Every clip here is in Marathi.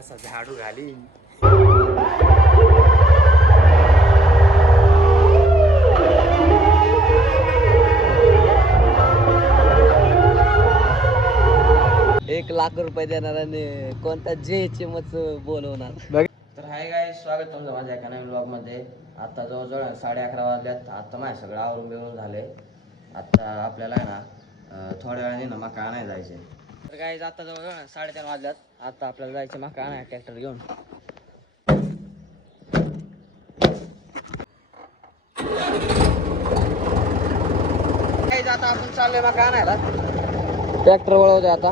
असा झाडू घाली. ₹1,00,000 देणार आणि कोणता जे मच बोलवणार. तर हाय गाय, स्वागत तुमचं माझ्या एका नवीन ब्लॉगमध्ये. आता जवळजवळ 11:30 वाजल्यात. आता माझ्या सगळं आवरून बिवरून झाले. आता आपल्याला आहे ना थोड्या वेळाने ना मका आणायला जायचे. तर काय आता जवळजवळ 3:30 वाजल्यात. आता आपल्याला जायचे मका आणायला ट्रॅक्टर घेऊन. काय आता आपण चाललोय मका आणायला. ट्रॅक्टर वळवतोय आता.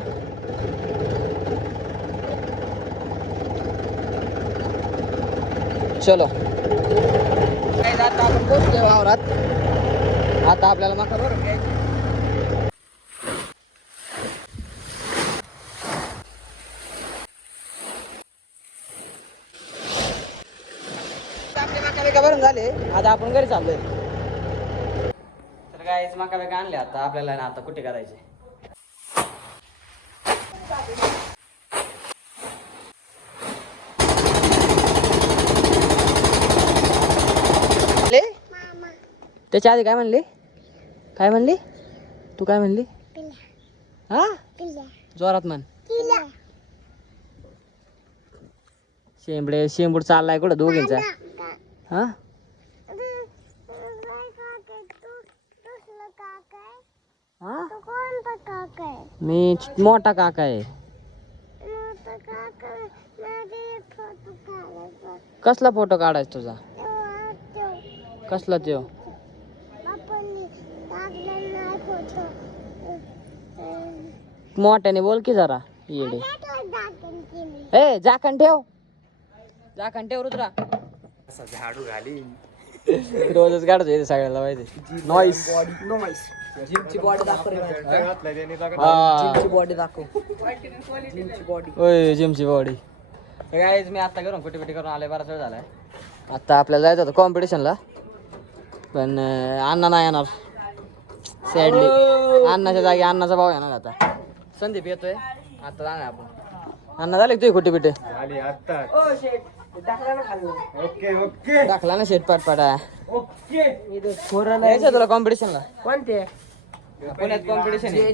चलो आता आपण पोहोचलोय वावरात. आता आपल्याला मका भरून घ्यायची. आपले मका बिका भरून झाले. आता आपण घरी चाललोय. तर काय मका बिका आणले. आता आपल्याला ना आता कुठे करायचे. त्याच्या आधी काय म्हणली? काय म्हणली? तू काय म्हणली? हा जोरात म्हण. शेंबूड चाललाय कुठं दोघींचा. हा मी मोठा काका आहे. कसला फोटो काढायचा तुझा? कसला त्यो? मोठ्याने बोल की जरा येडे. ए झाकण ठेव. झाकण ठेव रुद्रा. असा झाडू घाली. रोजच काढतो इथे सगळ्याला माहिती. नॉईस जिमची बॉडी दाखव. जिमची बॉडी दाखव. जिमची बॉडी. ओय जिमची बॉडी. गाईज मी आता करून कुठे करून आले. बराच वेळ झालाय. आता आपल्याला जायचं होतं कॉम्पिटिशनला. पण अण्णा नाही येणार सॅडली. अण्णाच्या जागी अण्णाचा भाऊ येणार. आता संदीप येतोय. आता जाणार आपण. अण्णा झाले तुझी कुठे पिठे? टाकला ना शेट पाटपाटा. यायचं तुला कॉम्पिटिशनला? कोणते? पुण्यात कॉम्पिटिशन आहे.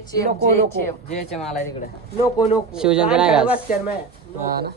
जेचे माल आहे तिकडे. नको शिवजयंती नाही का? हा ना.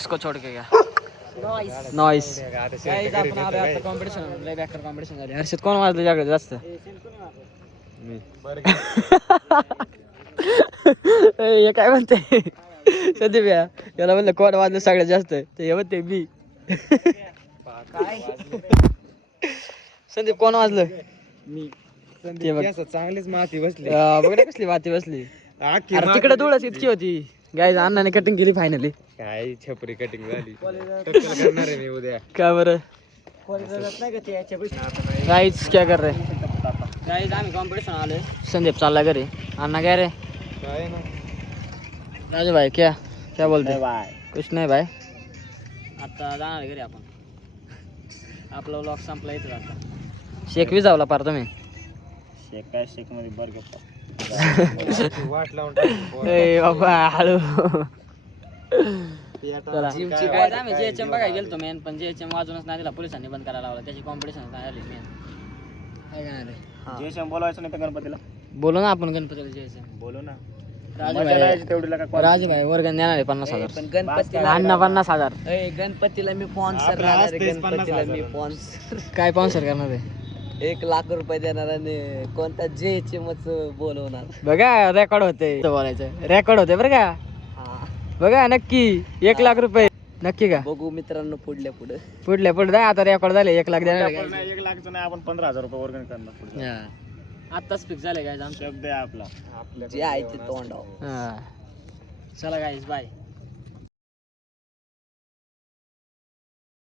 इसको छोड़ के क्या नॉइस गाईज आपण आलो आता कॉम्पिटिशन लय बेकार कॉम्पिटिशन झाली हर्षित कोण वाजलं जागत जास्त हे काय म्हणते संदीप याला म्हणलं कोण वाजलं सगळ्यात जास्त ते हे म्हणते मी संदीप कोण वाजलं मी ते बघ चांगलीच माती बसली बघ ना कसली माती बसली अरे तिकडे धुळच इतकी होती गाईज अण्णाने कटिंग केली फायनली काय छपरी कटिंग झाली करणार आहे मी उद्या काय बरं गाईज क्या कर रहे गाईज आम्ही कॉम्पिटिशन आलोय संदीप चालला घरी अण्णा काय रे काय ना राजू भाई क्या क्या बोलते बाय कुछ नाही भाई आता जाणार घरी आपण आपला व्लॉग संपला इथं आता शेक विजावला पार तुम्ही शेक मध्ये बर्गर वाट लावून ए बाबा हळू चला काय आम्ही जेएचएम बघायला गेलतो मेन पण जेएचएम वाजूनच नाही दिला पोलिसांनी बंद करायला लावला त्याची कॉम्पिटिशन झाली मेन काय काय रे जेएचएम बोलवायचं नाही का गणपतीला बोलू ना आपण गणपतीला जेएचएम बोलू ना राजू भाई वर्गण देणार आहे 50,000 पण गणपतीला अण्णा 50,000 गणपतीला मी स्पॉन्सर राहणार आहे गणपतीला मी स्पॉन्सर काय स्पॉन्सर करणार आहे 1,00,000 रुपये देणार आणि कोणता जेएचएमच बोलवणार बघा रेकॉर्ड होते बोलायचं रेकॉर्ड होते बरं का बघा नक्की 1,00,000 रुपये नक्की का बघू मित्रांनो पुढे पुढे आता रेकॉर्ड झाले 1,00,000 देणार 1,00,000 नाही आपण 15,000 रुपये वर्गणी करणार आताच फिक्स झाले काय शब्द आहे आपला जे आहे ते तोंडावर चला गाईज बाय